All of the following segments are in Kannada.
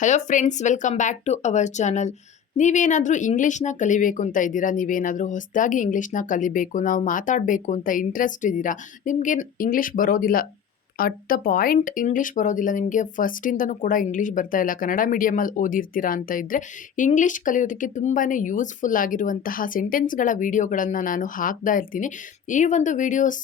Hello friends, welcome back to our channel. ನೀವೇನಾದರೂ ಇಂಗ್ಲೀಷ್ನ ಕಲಿಬೇಕು ಅಂತ ಇದ್ದೀರಾ? ನೀವೇನಾದರೂ ಹೊಸದಾಗಿ ಇಂಗ್ಲೀಷ್ನ ಕಲಿಬೇಕು, ನಾವು ಮಾತಾಡಬೇಕು ಅಂತ ಇಂಟ್ರೆಸ್ಟ್ ಇದ್ದೀರಾ? ನಿಮಗೆ ಇಂಗ್ಲೀಷ್ ಬರೋದಿಲ್ಲ, ಅಟ್ ದ ಪಾಯಿಂಟ್ ಇಂಗ್ಲೀಷ್ ಬರೋದಿಲ್ಲ, ನಿಮಗೆ ಫಸ್ಟಿಂದನೂ ಕೂಡ ಇಂಗ್ಲೀಷ್ ಬರ್ತಾ ಇಲ್ಲ, ಕನ್ನಡ ಮೀಡಿಯಮಲ್ಲಿ ಓದಿರ್ತೀರಾ ಅಂತ ಇದ್ದರೆ ಇಂಗ್ಲೀಷ್ ಕಲಿಯೋದಕ್ಕೆ ತುಂಬಾ ಯೂಸ್ಫುಲ್ ಆಗಿರುವಂತಹ ಸೆಂಟೆನ್ಸ್ಗಳ ವೀಡಿಯೋಗಳನ್ನು ನಾನು ಹಾಕ್ತಾ ಇರ್ತೀನಿ. ಈ ಒಂದು ವೀಡಿಯೋಸ್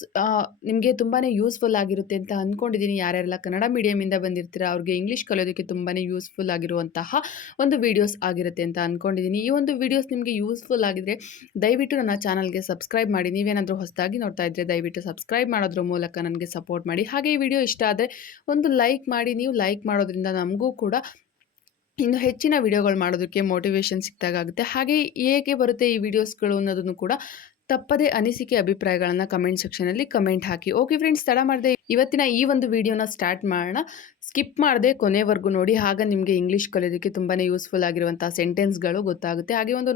ನಿಮಗೆ ತುಂಬಾ ಯೂಸ್ಫುಲ್ ಆಗಿರುತ್ತೆ ಅಂತ ಅಂದ್ಕೊಂಡಿದ್ದೀನಿ. ಯಾರ್ಯಾರೆಲ್ಲ ಕನ್ನಡ ಮೀಡಿಯಮಿಂದ ಬಂದಿರ್ತೀರಾ ಅವ್ರಿಗೆ ಇಂಗ್ಲೀಷ್ ಕಲಿಯೋದಕ್ಕೆ ತುಂಬಾ ಯೂಸ್ಫುಲ್ ಆಗಿರುವಂತಹ ಒಂದು ವೀಡಿಯೋಸ್ ಆಗಿರುತ್ತೆ ಅಂತ ಅಂದ್ಕೊಂಡಿದ್ದೀನಿ. ಈ ಒಂದು ವೀಡಿಯೋಸ್ ನಿಮಗೆ ಯೂಸ್ಫುಲ್ ಆಗಿದ್ರೆ ದಯವಿಟ್ಟು ನನ್ನ ಚಾನಲ್ಗೆ ಸಬ್ಸ್ಕ್ರೈಬ್ ಮಾಡಿ. ನೀವೇನಾದರೂ ಹೊಸದಾಗಿ ನೋಡ್ತಾ ಇದ್ದರೆ ದಯವಿಟ್ಟು ಸಬ್ಸ್ಕ್ರೈಬ್ ಮಾಡೋದ್ರ ಮೂಲಕ ನನಗೆ ಸಪೋರ್ಟ್ ಮಾಡಿ. ಹಾಗೆ ಈ ವಿಡಿಯೋ ಇಷ್ಟ ಆದರೆ ಒಂದು ಲೈಕ್ ಮಾಡಿ. ನೀವು ಲೈಕ್ ಮಾಡೋದ್ರಿಂದ ನಮಗೂ ಕೂಡ ಇನ್ನು ಹೆಚ್ಚಿನ ವಿಡಿಯೋಗಳು ಮಾಡೋದಕ್ಕೆ ಮೋಟಿವೇಶನ್ ಸಿಕ್ತಾಗುತ್ತೆ. ಹಾಗೆ ಹೇಗೆ ಬರುತ್ತೆ ಈ ವಿಡಿಯೋಸ್ಗಳು ಅನ್ನೋದನ್ನು ಕೂಡ ತಪ್ಪದೇ ಅನಿಸಿಕೆ ಅಭಿಪ್ರಾಯಗಳನ್ನು ಕಮೆಂಟ್ ಸೆಕ್ಷನಲ್ಲಿ ಕಮೆಂಟ್ ಹಾಕಿ. ಓಕೆ ಫ್ರೆಂಡ್ಸ್, ತಡ ಮಾಡದೆ ಇವತ್ತಿನ ಈ ಒಂದು ವಿಡಿಯೋನ ಸ್ಟಾರ್ಟ್ ಮಾಡೋಣ. ಸ್ಕಿಪ್ ಮಾಡದೆ ಕೊನೆವರೆಗೂ ನೋಡಿ, ಆಗ ನಿಮಗೆ ಇಂಗ್ಲೀಷ್ ಕಲಿಯೋದಕ್ಕೆ ತುಂಬಾ ಯೂಸ್ಫುಲ್ ಆಗಿರುವಂಥ ಸೆಂಟೆನ್ಸ್ಗಳು ಗೊತ್ತಾಗುತ್ತೆ. ಹಾಗೆ ಒಂದು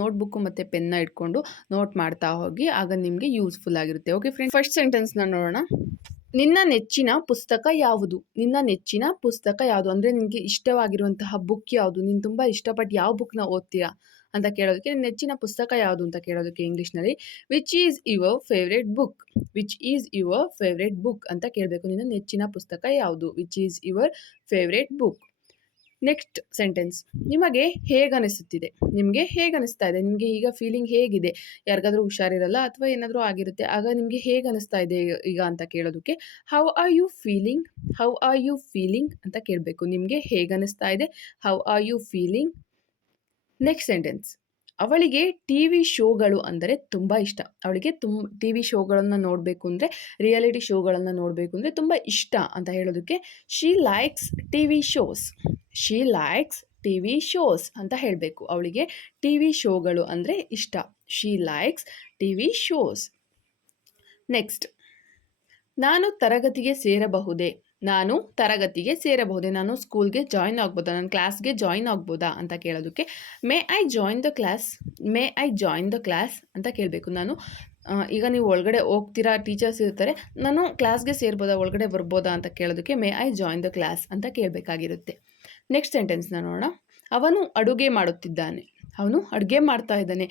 ನೋಟ್ಬುಕ್ಕು ಮತ್ತು ಪೆನ್ನ ಇಟ್ಕೊಂಡು ನೋಟ್ ಮಾಡ್ತಾ ಹೋಗಿ, ಆಗ ನಿಮಗೆ ಯೂಸ್ಫುಲ್ ಆಗಿರುತ್ತೆ. ಓಕೆ ಫ್ರೆಂಡ್ಸ್, ಫಸ್ಟ್ ಸೆಂಟೆನ್ಸ್ನ ನೋಡೋಣ. ನಿನ್ನ ನೆಚ್ಚಿನ ಪುಸ್ತಕ ಯಾವುದು? ನಿನ್ನ ನೆಚ್ಚಿನ ಪುಸ್ತಕ ಯಾವುದು ಅಂದರೆ ನಿನಗೆ ಇಷ್ಟವಾಗಿರುವಂತಹ ಬುಕ್ ಯಾವುದು? ನೀನು ತುಂಬ ಇಷ್ಟಪಟ್ಟು ಯಾವ ಬುಕ್ನ ಓದ್ತೀರಾ ಅಂತ ಕೇಳೋದಕ್ಕೆ ನಿನ್ನ ನೆಚ್ಚಿನ ಪುಸ್ತಕ ಯಾವುದು ಅಂತ ಕೇಳೋದಕ್ಕೆ ಇಂಗ್ಲೀಷ್ನಲ್ಲಿ which is your favourite book, which is your favourite book ಅಂತ ಕೇಳಬೇಕು. ನಿನ್ನ ನೆಚ್ಚಿನ ಪುಸ್ತಕ ಯಾವುದು? Which is your favourite book. Next sentence, ನಿಮಗೆ ಹೇಗನಿಸುತ್ತಿದೆ? ನಿಮಗೆ ಹೇಗನಿಸ್ತಾ ಇದೆ? ನಿಮಗೆ ಈಗ ಫೀಲಿಂಗ್ ಹೇಗಿದೆ? ಯಾರಿಗಾದ್ರೂ ಹುಷಾರಿರಲ್ಲ ಅಥವಾ ಏನಾದರೂ ಆಗಿರುತ್ತೆ, ಆಗ ನಿಮಗೆ ಹೇಗನಿಸ್ತಾ ಇದೆ ಈಗ ಅಂತ ಕೇಳೋದಕ್ಕೆ how are you feeling, how are you feeling ಅಂತ ಕೇಳಬೇಕು. ನಿಮಗೆ ಹೇಗನಿಸ್ತಾ ಇದೆ? How are you feeling. Next sentence, ಅವಳಿಗೆ ಟಿ ವಿ ಶೋಗಳು ಅಂದರೆ ತುಂಬ ಇಷ್ಟ. ಅವಳಿಗೆ ಟಿ ವಿ ಶೋಗಳನ್ನು ನೋಡಬೇಕು ಅಂದರೆ, ರಿಯಾಲಿಟಿ ಶೋಗಳನ್ನು ನೋಡಬೇಕು ಅಂದರೆ ತುಂಬ ಇಷ್ಟ ಅಂತ ಹೇಳೋದಕ್ಕೆ she likes T V shows, she likes T V shows ಅಂತ ಹೇಳಬೇಕು. ಅವಳಿಗೆ ಟಿ ವಿ ಶೋಗಳು ಅಂದರೆ ಇಷ್ಟ. She likes T V shows. Next, ನಾನು ತರಗತಿಗೆ ಸೇರಬಹುದೇ? ನಾನು ತರಗತಿಗೆ ಸೇರಬಹುದೇ? ನಾನು ಸ್ಕೂಲ್ಗೆ ಜಾಯಿನ್ ಆಗ್ಬೋದಾ? ನಾನು ಕ್ಲಾಸ್ಗೆ ಜಾಯಿನ್ ಆಗ್ಬೋದಾ ಅಂತ ಕೇಳೋದಕ್ಕೆ may I join the class, may I join the class ಅಂತ ಕೇಳಬೇಕು. ನಾನು ಈಗ ನೀವು ಒಳಗಡೆ ಹೋಗ್ತೀರಾ, ಟೀಚರ್ಸ್ ಇರ್ತಾರೆ, ನಾನು ಕ್ಲಾಸ್ಗೆ ಸೇರ್ಬೋದಾ, ಒಳಗಡೆ ಬರ್ಬೋದಾ ಅಂತ ಕೇಳೋದಕ್ಕೆ may I join the class ಅಂತ ಕೇಳಬೇಕಾಗಿರುತ್ತೆ. ನೆಕ್ಸ್ಟ್ ಸೆಂಟೆನ್ಸ್ನ ನೋಡೋಣ. ಅವನು ಅಡುಗೆ ಮಾಡುತ್ತಿದ್ದಾನೆ, ಅವನು ಅಡುಗೆ ಮಾಡ್ತಾ ಇದ್ದಾನೆ.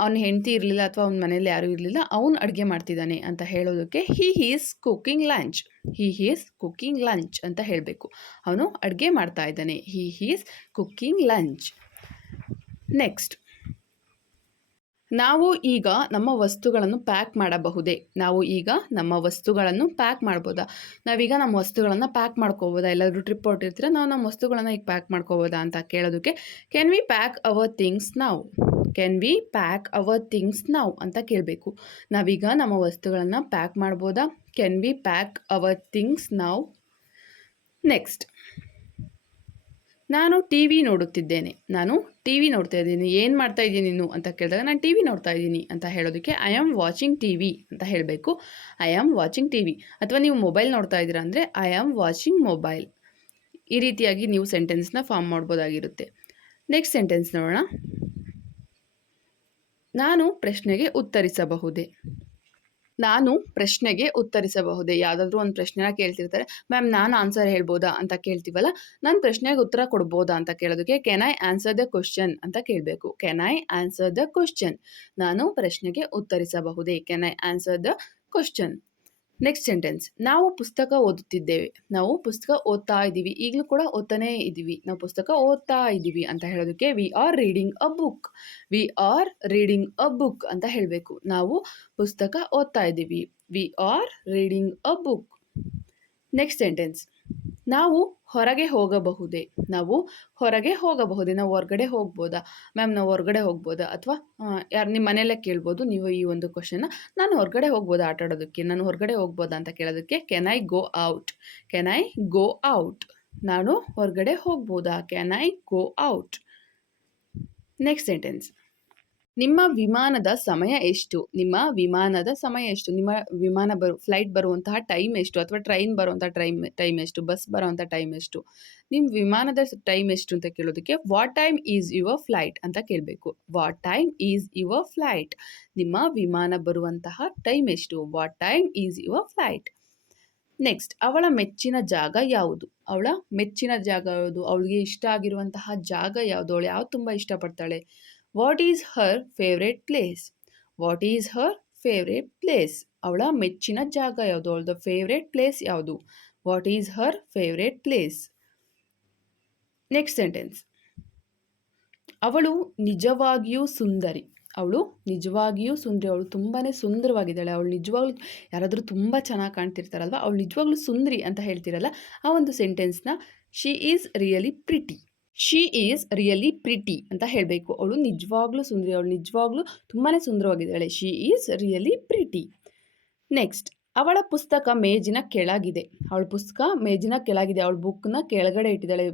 ಅವನ ಹೆಂಡತಿ ಇರಲಿಲ್ಲ ಅಥವಾ ಅವನ ಮನೇಲಿ ಯಾರೂ ಇರಲಿಲ್ಲ, ಅವನು ಅಡುಗೆ ಮಾಡ್ತಿದ್ದಾನೆ ಅಂತ ಹೇಳೋದಕ್ಕೆ he is cooking lunch, he is cooking lunch ಅಂತ ಹೇಳಬೇಕು. ಅವನು ಅಡುಗೆ ಮಾಡ್ತಾ ಇದ್ದಾನೆ, he is cooking lunch. Next, ನಾವು ಈಗ ನಮ್ಮ ವಸ್ತುಗಳನ್ನು ಪ್ಯಾಕ್ ಮಾಡಬಹುದೇ? ನಾವು ಈಗ ನಮ್ಮ ವಸ್ತುಗಳನ್ನು ಪ್ಯಾಕ್ ಮಾಡ್ಬೋದಾ? ನಾವೀಗ ನಮ್ಮ ವಸ್ತುಗಳನ್ನು ಪ್ಯಾಕ್ ಮಾಡ್ಕೋಬೋದಾ? ಎಲ್ಲಾದರೂ ಟ್ರಿಪ್ ಹೊರಟಿರ್ತೀರ, ನಾವು ನಮ್ಮ ವಸ್ತುಗಳನ್ನು ಈಗ ಪ್ಯಾಕ್ ಮಾಡ್ಕೋಬೋದಾ ಅಂತ ಕೇಳೋದಕ್ಕೆ can we pack our things now, can we pack our things now ಅಂತ ಕೇಳಬೇಕು. ನಾವೀಗ ನಮ್ಮ ವಸ್ತುಗಳನ್ನು ಪ್ಯಾಕ್ ಮಾಡ್ಬೋದಾ? Can we pack our things now. Next, ನಾನು ಟಿ ವಿ ನೋಡುತ್ತಿದ್ದೇನೆ, ನಾನು ಟಿ ವಿ ನೋಡ್ತಾ ಇದ್ದೀನಿ. ಏನು ಮಾಡ್ತಾ ಇದ್ದೀನಿ ನೀನು ಅಂತ ಕೇಳಿದಾಗ ನಾನು ಟಿ ವಿ ನೋಡ್ತಾ ಇದ್ದೀನಿ ಅಂತ ಹೇಳೋದಕ್ಕೆ I am watching TV ಅಂತ ಹೇಳಬೇಕು. I am watching TV. ಅಥವಾ ನೀವು ಮೊಬೈಲ್ ನೋಡ್ತಾ ಇದ್ದೀರಾ ಅಂದರೆ ಐ ಆಮ್ ವಾಚಿಂಗ್ ಮೊಬೈಲ್. ಈ ರೀತಿಯಾಗಿ ನೀವು ಸೆಂಟೆನ್ಸ್ನ ಫಾರ್ಮ್ ಮಾಡ್ಬೋದಾಗಿರುತ್ತೆ. ನೆಕ್ಸ್ಟ್ ಸೆಂಟೆನ್ಸ್ ನೋಡೋಣ. ನಾನು ಪ್ರಶ್ನೆಗೆ ಉತ್ತರಿಸಬಹುದೇ? ನಾನು ಪ್ರಶ್ನೆಗೆ ಉತ್ತರಿಸಬಹುದೇ? ಯಾವುದಾದ್ರೂ ಒಂದು ಪ್ರಶ್ನೆನ ಕೇಳ್ತಿರ್ತಾರೆ, ಮ್ಯಾಮ್ ನಾನು ಆನ್ಸರ್ ಹೇಳ್ಬೋದಾ ಅಂತ ಕೇಳ್ತೀವಲ್ಲ, ನಾನು ಪ್ರಶ್ನೆಗೆ ಉತ್ತರ ಕೊಡ್ಬೋದಾ ಅಂತ ಕೇಳೋದಕ್ಕೆ can I answer the question ಅಂತ ಕೇಳಬೇಕು. Can I answer the question. ನಾನು ಪ್ರಶ್ನೆಗೆ ಉತ್ತರಿಸಬಹುದೇ? Can I answer the question. Next sentence, ನಾವು ಪುಸ್ತಕ ಓದುತ್ತಿದ್ದೇವೆ, ನಾವು ಪುಸ್ತಕ ಓದ್ತಾ ಇದ್ದೀವಿ. ಈಗಲೂ ಕೂಡ ಓದ್ತಾನೇ ಇದ್ದೀವಿ, ನಾವು ಪುಸ್ತಕ ಓದ್ತಾ ಇದ್ದೀವಿ ಅಂತ ಹೇಳೋದಕ್ಕೆ we are reading a book, we are reading a book ಅಂತ ಹೇಳಬೇಕು. ನಾವು ಪುಸ್ತಕ ಓದ್ತಾ ಇದ್ದೀವಿ, we are reading a book. Next sentence, ನಾವು ಹೊರಗೆ ಹೋಗಬಹುದೇ? ನಾವು ಹೊರಗೆ ಹೋಗಬಹುದೇ? ನಾವು ಹೊರಗಡೆ ಹೋಗ್ಬೋದಾ? ಮ್ಯಾಮ್ ನಾವು ಹೊರಗಡೆ ಹೋಗ್ಬೋದಾ? ಅಥವಾ ಯಾರು ನಿಮ್ಮ ಮನೆಯಲ್ಲೇ ಕೇಳ್ಬೋದು ನೀವು ಈ ಒಂದು ಕ್ವಶನ್ನ. ನಾನು ಹೊರಗಡೆ ಹೋಗ್ಬೋದಾ ಆಟ ಆಡೋದಕ್ಕೆ? ನಾನು ಹೊರಗಡೆ ಹೋಗ್ಬೋದಾ ಅಂತ ಕೇಳೋದಕ್ಕೆ can I go out, can I go out. ನಾನು ಹೊರಗಡೆ ಹೋಗ್ಬೋದಾ? Can I go out. Next sentence, ನಿಮ್ಮ ವಿಮಾನದ ಸಮಯ ಎಷ್ಟು? ನಿಮ್ಮ ವಿಮಾನದ ಸಮಯ ಎಷ್ಟು? ನಿಮ್ಮ ವಿಮಾನ ಫ್ಲೈಟ್ ಬರುವಂತಹ ಟೈಮ್ ಎಷ್ಟು? ಅಥವಾ ಟ್ರೈನ್ ಬರುವಂಥ ಟೈಮ್ ಎಷ್ಟು? ಬಸ್ ಬರುವಂಥ ಟೈಮ್ ಎಷ್ಟು? ನಿಮ್ಮ ವಿಮಾನದ ಟೈಮ್ ಎಷ್ಟು ಅಂತ ಕೇಳೋದಕ್ಕೆ what time is your flight ಅಂತ ಕೇಳಬೇಕು. What time is your flight. ನಿಮ್ಮ ವಿಮಾನ ಬರುವಂತಹ ಟೈಮ್ ಎಷ್ಟು? What time is your flight. Next, ಅವಳ ಮೆಚ್ಚಿನ ಜಾಗ ಯಾವುದು? ಅವಳ ಮೆಚ್ಚಿನ ಜಾಗ ಯಾವುದು? ಅವಳಿಗೆ ಇಷ್ಟ ಆಗಿರುವಂತಹ ಜಾಗ ಯಾವುದು? ಅವಳು ಯಾವ್ದು ತುಂಬ ಇಷ್ಟಪಡ್ತಾಳೆ? What is her favourite place? What is her favourite place? ಅವಳ ಮೆಚ್ಚಿನ ಜಾಗ ಯಾವುದು? ಅವಳದು ಫೇವ್ರೇಟ್ ಪ್ಲೇಸ್ ಯಾವುದು? What is her favourite place? Next sentence, ಅವಳು ನಿಜವಾಗಿಯೂ ಸುಂದರಿ. ಅವಳು ನಿಜವಾಗಿಯೂ ಸುಂದರಿ. ಅವಳು ತುಂಬಾ ಸುಂದರವಾಗಿದ್ದಾಳೆ. ಅವಳು ನಿಜವಾಗ್ಲೂ ಯಾರಾದರೂ ತುಂಬ ಚೆನ್ನಾಗಿ ಕಾಣ್ತಿರ್ತಾರಲ್ವ, ಅವಳು ನಿಜವಾಗ್ಲೂ ಸುಂದರಿ ಅಂತ ಹೇಳ್ತಿರಲ್ಲ, ಆ ಒಂದು ಸೆಂಟೆನ್ಸ್ನ she is really pretty. She is really pretty ಅಂತ ಹೇಳಬೇಕು. ಅವಳು ನಿಜವಾಗ್ಲೂ ಸುಂದರಿ. ಅವಳು ನಿಜವಾಗ್ಲೂ ತುಂಬಾ ಸುಂದರವಾಗಿದ್ದಾಳೆ. She is really pretty. Next, ಅವಳ ಪುಸ್ತಕ ಮೇಜಿನ ಕೆಳಗಿದೆ. ಅವಳ ಪುಸ್ತಕ ಮೇಜಿನ ಕೆಳಗಿದೆ. ಅವಳ ಬುಕ್ನ ಕೆಳಗಡೆ ಇಟ್ಟಿದ್ದಾಳೆ,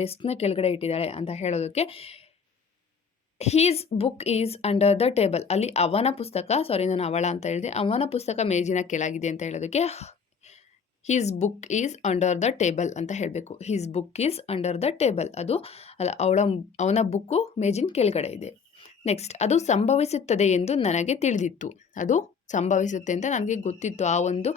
ಡೆಸ್ಕ್ನ ಕೆಳಗಡೆ ಇಟ್ಟಿದ್ದಾಳೆ ಅಂತ ಹೇಳೋದಕ್ಕೆ his book is under the table. ಅಲ್ಲಿ ಅವನ ಪುಸ್ತಕ, ನಾನು ಅವಳ ಅಂತ ಹೇಳಿದೆ, ಅವನ ಪುಸ್ತಕ ಮೇಜಿನ ಕೆಳಗಿದೆ ಅಂತ ಹೇಳೋದಕ್ಕೆ his book is under the table ಅಂತ ಹೇಳಬೇಕು. His book is under the table. ಅದು ಅಲ್ಲ, ಅವನ ಬುಕ್ಕು ಮೇಜಿನ ಕೆಳಗಡೆ ಇದೆ. ನೆಕ್ಸ್ಟ್, ಅದು ಸಂಭವಿಸುತ್ತದೆ ಎಂದು ನನಗೆ ತಿಳಿದಿತ್ತು. ಅದು ಸಂಭವಿಸುತ್ತೆ ಅಂತ ನನಗೆ ಗೊತ್ತಿತ್ತು. ಆ ಒಂದು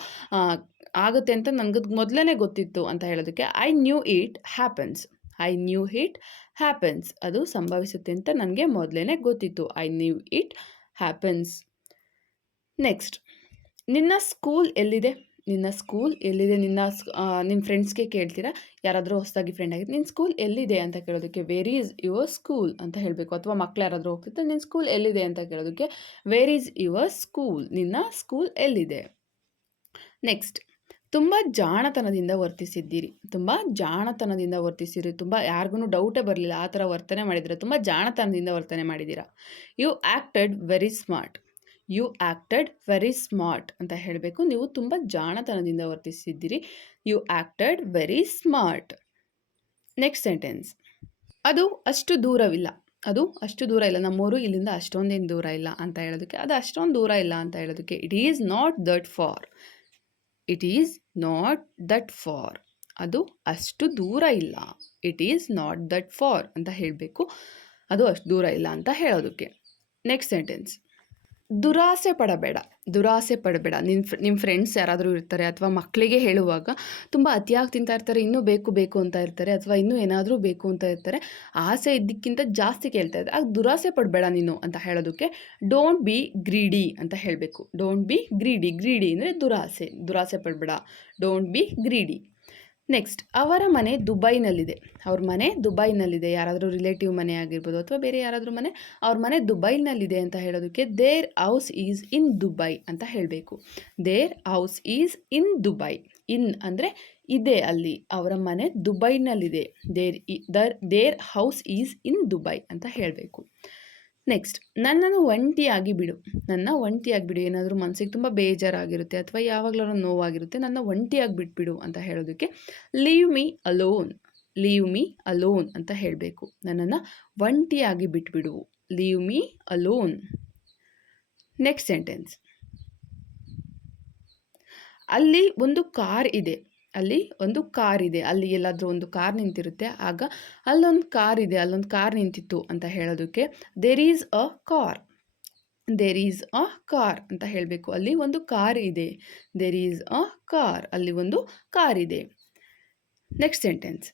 ಆಗುತ್ತೆ ಅಂತ ನನಗೆ ಮೊದಲೇ ಗೊತ್ತಿತ್ತು ಅಂತ ಹೇಳೋದಕ್ಕೆ I knew it happens. I knew it happens. ಅದು ಸಂಭವಿಸುತ್ತೆ ಅಂತ ನನಗೆ ಮೊದಲೇ ಗೊತ್ತಿತ್ತು. I knew it happens. Next, ನಿನ್ನ ಸ್ಕೂಲ್ ಎಲ್ಲಿದೆ? ನಿನ್ನ ಸ್ಕೂಲ್ ಎಲ್ಲಿದೆ? ನಿನ್ನ ಫ್ರೆಂಡ್ಸ್ಗೆ ಕೇಳ್ತೀರಾ, ಯಾರಾದರೂ ಹೊಸದಾಗಿ ಫ್ರೆಂಡ್ ಆಗಿದ್ದು, ನಿನ್ನ ಸ್ಕೂಲ್ ಎಲ್ಲಿದೆ ಅಂತ ಕೇಳೋದಕ್ಕೆ ವೇರ್ ಈಸ್ ಯುವರ್ ಸ್ಕೂಲ್ ಅಂತ ಹೇಳಬೇಕು. ಅಥವಾ ಮಕ್ಕಳು ಯಾರಾದರೂ ಹೋಗ್ತಿರ್ತಾರೆ, ನಿನ್ನ ಸ್ಕೂಲ್ ಎಲ್ಲಿದೆ ಅಂತ ಕೇಳೋದಕ್ಕೆ ವೇರ್ ಈಸ್ ಯುವರ್ ಸ್ಕೂಲ್. ನಿನ್ನ ಸ್ಕೂಲ್ ಎಲ್ಲಿದೆ? ನೆಕ್ಸ್ಟ್, ತುಂಬ ಜಾಣತನದಿಂದ ವರ್ತಿಸಿದ್ದೀರಿ. ತುಂಬ ಜಾಣತನದಿಂದ ವರ್ತಿಸಿರಿ. ತುಂಬ ಯಾರಿಗೂ ಡೌಟೇ ಬರಲಿಲ್ಲ, ಆ ಥರ ವರ್ತನೆ ಮಾಡಿದರೆ ತುಂಬ ಜಾಣತನದಿಂದ ವರ್ತನೆ ಮಾಡಿದ್ದೀರಾ. You acted very smart. You acted very smart ಅಂತ ಹೇಳಬೇಕು. ನೀವು ತುಂಬ ಜಾಣತನದಿಂದ ವರ್ತಿಸಿದ್ದೀರಿ. You acted very smart. Next sentence, ಅದು ಅಷ್ಟು ದೂರವಿಲ್ಲ. ಅದು ಅಷ್ಟು ದೂರ ಇಲ್ಲ. ನಮ್ಮೂರು ಇಲ್ಲಿಂದ ಅಷ್ಟೊಂದೇನು ದೂರ ಇಲ್ಲ ಅಂತ ಹೇಳೋದಕ್ಕೆ ಅದು ಅಷ್ಟೊಂದು ದೂರ ಇಲ್ಲ ಅಂತ ಹೇಳೋದಕ್ಕೆ it is not that for. It is not that for. ಅದು ಅಷ್ಟು ದೂರ ಇಲ್ಲ. It is not that for ಅಂತ ಹೇಳಬೇಕು. ಅದು ಅಷ್ಟು ದೂರ ಇಲ್ಲ ಅಂತ ಹೇಳೋದಕ್ಕೆ. ನೆಕ್ಸ್ಟ್ ಸೆಂಟೆನ್ಸ್, ದುರಾಸೆ ಪಡಬೇಡ. ದುರಾಸೆ ಪಡಬೇಡ. ನಿಮ್ಮ ಫ್ರೆಂಡ್ಸ್ ಯಾರಾದರೂ ಇರ್ತಾರೆ, ಅಥವಾ ಮಕ್ಕಳಿಗೆ ಹೇಳುವಾಗ ತುಂಬ ಅತಿಯಾಗಿ ತಿಂತಾ ಇರ್ತಾರೆ, ಇನ್ನೂ ಬೇಕು ಬೇಕು ಅಂತ ಇರ್ತಾರೆ, ಅಥವಾ ಇನ್ನೂ ಏನಾದರೂ ಬೇಕು ಅಂತ ಇರ್ತಾರೆ, ಆಸೆ ಇದ್ದಕ್ಕಿಂತ ಜಾಸ್ತಿ ಕೇಳ್ತಾ ಇದ್ದಾರೆ. ಆಗ ದುರಾಸೆ ಪಡಬೇಡ ನೀನು ಅಂತ ಹೇಳೋದಕ್ಕೆ ಡೋಂಟ್ ಬಿ ಗ್ರೀಡಿ ಅಂತ ಹೇಳಬೇಕು. Don't be greedy. ಗ್ರೀಡಿ ಅಂದರೆ ದುರಾಸೆ. ದುರಾಸೆ ಪಡಬೇಡ. Don't be greedy. ನೆಕ್ಸ್ಟ್, ಅವರ ಮನೆ ದುಬೈನಲ್ಲಿದೆ. ಅವ್ರ ಮನೆ ದುಬೈನಲ್ಲಿದೆ. ಯಾರಾದರೂ ರಿಲೇಟಿವ್ ಮನೆ ಆಗಿರ್ಬೋದು, ಅಥವಾ ಬೇರೆ ಯಾರಾದರೂ ಮನೆ, ಅವ್ರ ಮನೆ ದುಬೈನಲ್ಲಿದೆ ಅಂತ ಹೇಳೋದಕ್ಕೆ their house is in Dubai ಅಂತ ಹೇಳಬೇಕು. Their house is in Dubai. In ಅಂದರೆ ಇದೆ, ಅಲ್ಲಿ ಅವರ ಮನೆ ದುಬೈನಲ್ಲಿದೆ. Their house is in Dubai ಅಂತ ಹೇಳಬೇಕು. ನೆಕ್ಸ್ಟ್, ನನ್ನನ್ನು ಒಂಟಿಯಾಗಿ ಬಿಡು. ನನ್ನ ಒಂಟಿಯಾಗಿ ಬಿಡು. ಏನಾದರೂ ಮನಸ್ಸಿಗೆ ತುಂಬ ಬೇಜಾರಾಗಿರುತ್ತೆ, ಅಥವಾ ಯಾವಾಗಲಾದ್ರೂ ನೋವಾಗಿರುತ್ತೆ, ನನ್ನ ಒಂಟಿಯಾಗಿ ಬಿಟ್ಬಿಡು ಅಂತ ಹೇಳೋದಕ್ಕೆ leave me alone. Leave me alone ಅಂತ ಹೇಳಬೇಕು. ನನ್ನನ್ನು ಒಂಟಿಯಾಗಿ ಬಿಟ್ಬಿಡು. Leave me alone. Next sentence, ಅಲ್ಲಿ ಒಂದು ಕಾರ್ ಇದೆ. ಅಲ್ಲಿ ಒಂದು ಕಾರ್ ಇದೆ. ಅಲ್ಲಿ ಎಲ್ಲಾದರೂ ಒಂದು ಕಾರ್ ನಿಂತಿರುತ್ತೆ, ಆಗ ಅಲ್ಲೊಂದು ಕಾರ್ ಇದೆ, ಅಲ್ಲೊಂದು ಕಾರ್ ನಿಂತಿತ್ತು ಅಂತ ಹೇಳೋದಕ್ಕೆ there is a car. There is a car ಅಂತ ಹೇಳಬೇಕು. ಅಲ್ಲಿ ಒಂದು ಕಾರ್ ಇದೆ. There is a car. ಅಲ್ಲಿ ಒಂದು ಕಾರ್ ಇದೆ. ನೆಕ್ಸ್ಟ್ ಸೆಂಟೆನ್ಸ್,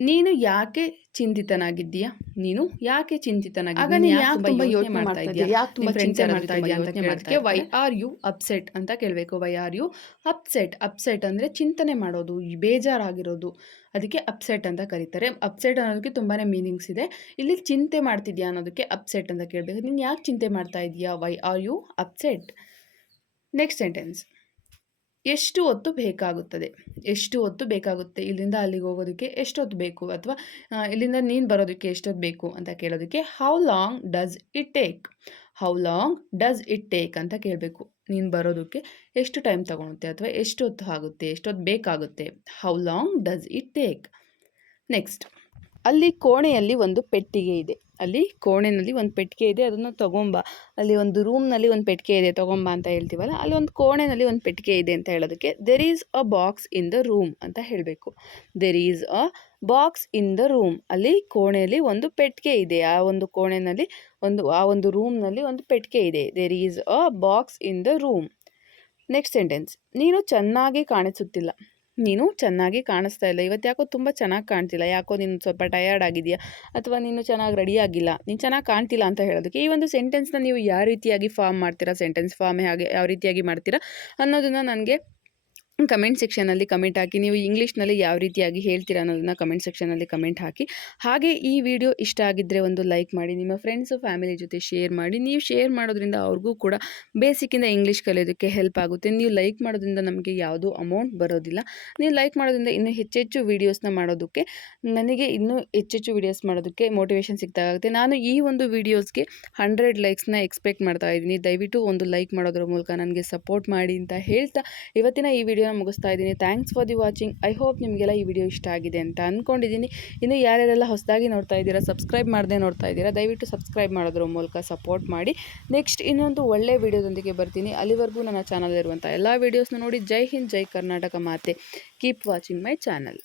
ನೀನು ಯಾಕೆ ಚಿಂತಿತನಾಗಿದ್ದೀಯಾ? ನೀನು ಯಾಕೆ ಚಿಂತಿತನಾಗಿದ್ದೀಯಾ? ಯಾಕೆ ತುಂಬ ಯೋಚನೆ ಮಾಡ್ತಾ ಇದೆಯಾ? ಯಾಕೆ ತುಂಬ ಚಿಂತೆ ಮಾಡ್ತಾ ಇದೆಯಾ ಅಂತ ಕೇಳೋದಕ್ಕೆ ವೈ ಆರ್ ಯು ಅಪ್ಸೆಟ್ ಅಂತ ಕೇಳಬೇಕು. Why are you upset. Upset ಅಂದರೆ ಚಿಂತನೆ ಮಾಡೋದು, ಬೇಜಾರಾಗಿರೋದು, ಅದಕ್ಕೆ ಅಪ್ಸೆಟ್ ಅಂತ ಕರೀತಾರೆ. ಅಪ್ಸೆಟ್ ಅನ್ನೋದಕ್ಕೆ ತುಂಬಾ ಮೀನಿಂಗ್ಸ್ ಇದೆ. ಇಲ್ಲಿ ಚಿಂತೆ ಮಾಡ್ತಿದ್ಯಾ ಅನ್ನೋದಕ್ಕೆ ಅಪ್ಸೆಟ್ ಅಂತ ಕೇಳಬೇಕು. ನೀನು ಯಾಕೆ ಚಿಂತೆ ಮಾಡ್ತಾ ಇದೆಯಾ? Why are you upset. Next sentence, ಎಷ್ಟು ಹೊತ್ತು ಬೇಕಾಗುತ್ತದೆ? ಎಷ್ಟು ಹೊತ್ತು ಬೇಕಾಗುತ್ತೆ? ಇಲ್ಲಿಂದ ಅಲ್ಲಿಗೆ ಹೋಗೋದಕ್ಕೆ ಎಷ್ಟೊತ್ತು ಬೇಕು? ಅಥವಾ ಇಲ್ಲಿಂದ ನೀನು ಬರೋದಕ್ಕೆ ಎಷ್ಟೊತ್ತು ಬೇಕು ಅಂತ ಕೇಳೋದಕ್ಕೆ how long does it take. How long does it take ಅಂತ ಕೇಳಬೇಕು. ನೀನು ಬರೋದಕ್ಕೆ ಎಷ್ಟು ಟೈಮ್ ತಗೊಳುತ್ತೆ, ಅಥವಾ ಎಷ್ಟೊತ್ತು ಆಗುತ್ತೆ, ಎಷ್ಟೊತ್ತು ಬೇಕಾಗುತ್ತೆ. How long does it take. Next, ಅಲ್ಲಿ ಕೋಣೆಯಲ್ಲಿ ಒಂದು ಪೆಟ್ಟಿಗೆ ಇದೆ. ಅಲ್ಲಿ ಕೋಣೆಯಲ್ಲಿ ಒಂದು ಪೆಟ್ಟಿಗೆ ಇದೆ, ಅದನ್ನು ತೊಗೊಂಬ. ಅಲ್ಲಿ ಒಂದು ರೂಮ್ನಲ್ಲಿ ಒಂದು ಪೆಟ್ಟಿಗೆ ಇದೆ, ತೊಗೊಂಬ ಅಂತ ಹೇಳ್ತೀವಲ್ಲ, ಅಲ್ಲಿ ಒಂದು ಕೋಣೆಯಲ್ಲಿ ಒಂದು ಪೆಟ್ಟಿಗೆ ಇದೆ ಅಂತ ಹೇಳೋದಕ್ಕೆ there is a box in the room ಅಂತ ಹೇಳಬೇಕು. There is a box in the room. ಅಲ್ಲಿ ಕೋಣೆಯಲ್ಲಿ ಒಂದು ಪೆಟ್ಟಿಗೆ ಇದೆ. ಆ ಒಂದು ಕೋಣೆಯಲ್ಲಿ ಆ ಒಂದು ರೂಮ್ನಲ್ಲಿ ಒಂದು ಪೆಟ್ಟಿಗೆ ಇದೆ. There is a box in the room. Next sentence, ನೀನು ಚೆನ್ನಾಗಿ ಕಾಣಿಸುತ್ತಿಲ್ಲ. ನೀನು ಚೆನ್ನಾಗಿ ಕಾಣಿಸ್ತಾ ಇಲ್ಲ. ಇವತ್ತು ಯಾಕೋ ತುಂಬ ಚೆನ್ನಾಗಿ ಕಾಣ್ತಿಲ್ಲ. ಯಾಕೋ ನೀನು ಸ್ವಲ್ಪ ಟಯರ್ಡ್ ಆಗಿದೆಯಾ, ಅಥವಾ ನೀನು ಚೆನ್ನಾಗಿ ರೆಡಿ ಆಗಿಲ್ಲ, ನೀನು ಚೆನ್ನಾಗಿ ಕಾಣ್ತಿಲ್ಲ ಅಂತ ಹೇಳೋದಕ್ಕೆ ಈ ಒಂದು ಸೆಂಟೆನ್ಸ್ನ ನೀವು ಯಾವ ರೀತಿಯಾಗಿ ಫಾರ್ಮ್ ಮಾಡ್ತೀರಾ, ಸೆಂಟೆನ್ಸ್ ಫಾರ್ಮ್ ಹೇಗೆ ಯಾವ ರೀತಿಯಾಗಿ ಮಾಡ್ತೀರಾ ಅನ್ನೋದನ್ನು ನನಗೆ ಕಮೆಂಟ್ ಸೆಕ್ಷನಲ್ಲಿ ಕಮೆಂಟ್ ಹಾಕಿ. ನೀವು ಇಂಗ್ಲೀಷ್ನಲ್ಲಿ ಯಾವ ರೀತಿಯಾಗಿ ಹೇಳ್ತೀರಾ ಅನ್ನೋದನ್ನ ಕಮೆಂಟ್ ಸೆಕ್ಷನಲ್ಲಿ ಕಮೆಂಟ್ ಹಾಕಿ. ಹಾಗೆ ಈ ವಿಡಿಯೋ ಇಷ್ಟ ಆಗಿದ್ದರೆ ಒಂದು ಲೈಕ್ ಮಾಡಿ, ನಿಮ್ಮ ಫ್ರೆಂಡ್ಸು ಫ್ಯಾಮಿಲಿ ಜೊತೆ ಶೇರ್ ಮಾಡಿ. ನೀವು ಶೇರ್ ಮಾಡೋದ್ರಿಂದ ಅವ್ರಿಗೂ ಕೂಡ ಬೇಸಿಕ್ಕಿಂದ ಇಂಗ್ಲೀಷ್ ಕಲಿಯೋದಕ್ಕೆ ಹೆಲ್ಪ್ ಆಗುತ್ತೆ. ನೀವು ಲೈಕ್ ಮಾಡೋದ್ರಿಂದ ನಮಗೆ ಯಾವುದೂ ಅಮೌಂಟ್ ಬರೋದಿಲ್ಲ. ನೀವು ಲೈಕ್ ಮಾಡೋದ್ರಿಂದ ಇನ್ನೂ ಹೆಚ್ಚೆಚ್ಚು ವೀಡಿಯೋಸ್ನ ಮಾಡೋದಕ್ಕೆ, ನನಗೆ ಇನ್ನೂ ಹೆಚ್ಚೆಚ್ಚು ವೀಡಿಯೋಸ್ ಮಾಡೋದಕ್ಕೆ ಮೋಟಿವೇಶನ್ ಸಿಗ್ತಾಗುತ್ತೆ. ನಾನು ಈ ಒಂದು ವೀಡಿಯೋಸ್ಗೆ 100 ಲೈಕ್ಸ್ನ ಎಕ್ಸ್ಪೆಕ್ಟ್ ಮಾಡ್ತಾ ಇದ್ದೀನಿ. ದಯವಿಟ್ಟು ಒಂದು ಲೈಕ್ ಮಾಡೋದ್ರ ಮೂಲಕ ನನಗೆ ಸಪೋರ್ಟ್ ಮಾಡಿ ಅಂತ ಹೇಳ್ತಾ ಇವತ್ತಿನ ಈ ವಿಡಿಯೋನ ಮುಗಿಸ್ತಾ ಇದ್ದೀನಿ. Thanks for the watching. I hope ನಿಮಗೆಲ್ಲ ಈ ವಿಡಿಯೋ ಇಷ್ಟ ಆಗಿದೆ ಅಂತ ಅಂದ್ಕೊಂಡಿದ್ದೀನಿ. ಇನ್ನು ಯಾರ್ಯಾರೆಲ್ಲ ಹೊಸದಾಗಿ ನೋಡ್ತಾ ಇದ್ದೀರಾ, ಸಬ್ಸ್ಕ್ರೈಬ್ ಮಾಡದೆ ನೋಡ್ತಾ ಇದ್ದೀರಾ, ದಯವಿಟ್ಟು ಸಬ್ಸ್ಕ್ರೈಬ್ ಮಾಡೋದ್ರ ಮೂಲಕ ಸಪೋರ್ಟ್ ಮಾಡಿ. ನೆಕ್ಸ್ಟ್ ಇನ್ನೊಂದು ಒಳ್ಳೆ ವಿಡಿಯೋದೊಂದಿಗೆ ಬರ್ತೀನಿ. ಅಲ್ಲಿವರೆಗೂ ನನ್ನ ಚಾನಲ್ ಇರುವಂಥ ಎಲ್ಲ ವೀಡಿಯೋಸ್ನ ನೋಡಿ. ಜೈ ಹಿಂದ್, ಜೈ ಕರ್ನಾಟಕ ಮಾತೆ. Keep watching my channel.